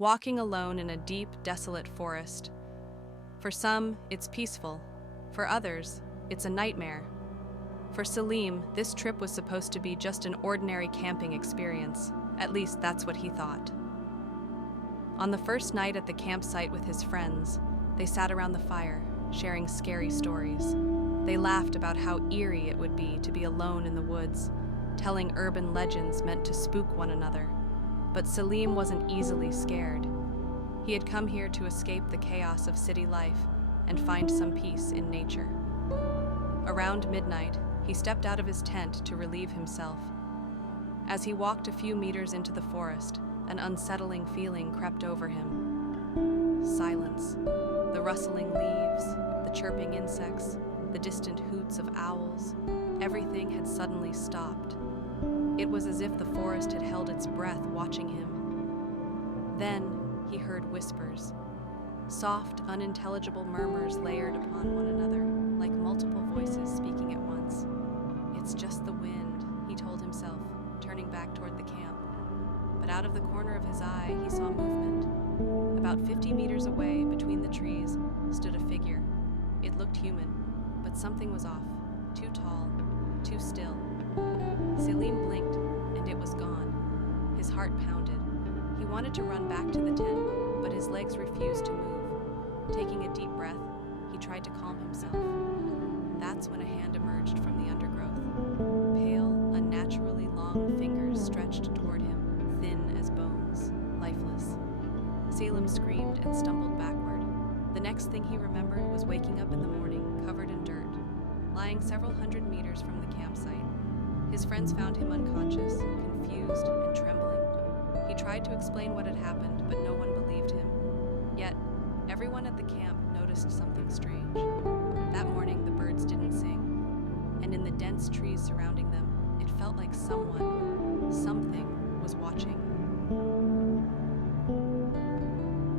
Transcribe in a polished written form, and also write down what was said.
walking alone in a deep, desolate forest. For some, it's peaceful. For others, it's a nightmare. For Salim, this trip was supposed to be just an ordinary camping experience. At least that's what he thought. On the first night at the campsite with his friends, they sat around the fire, sharing scary stories. They laughed about how eerie it would be to be alone in the woods, telling urban legends meant to spook one another. But Salim wasn't easily scared. He had come here to escape the chaos of city life and find some peace in nature. Around midnight, he stepped out of his tent to relieve himself. As he walked a few meters into the forest, an unsettling feeling crept over him. Silence. The rustling leaves, the chirping insects, the distant hoots of owls. Everything had suddenly stopped. It was as if the forest had held its breath, watching him. Then he heard whispers. Soft, unintelligible murmurs layered upon one another, like multiple voices speaking at once. "It's just the wind," he told himself, turning back toward the camp. But out of the corner of his eye, he saw movement. About 50 meters away, between the trees, stood a figure. It looked human, but something was off. Too tall, too still. Salim blinked, and it was gone. His heart pounded. He wanted to run back to the tent, but his legs refused to move. Taking a deep breath, he tried to calm himself. That's when a hand emerged from the undergrowth. Pale, unnaturally long fingers stretched toward him, thin as bones, lifeless. Salim screamed and stumbled backward. The next thing he remembered was waking up in the morning, covered in dirt, lying several hundred meters from the campsite. His friends found him unconscious, confused, and trembling. He tried to explain what had happened, but no one believed him. Yet, everyone at the camp noticed something strange. That morning, the birds didn't sing, and in the dense trees surrounding them, it felt like someone, something,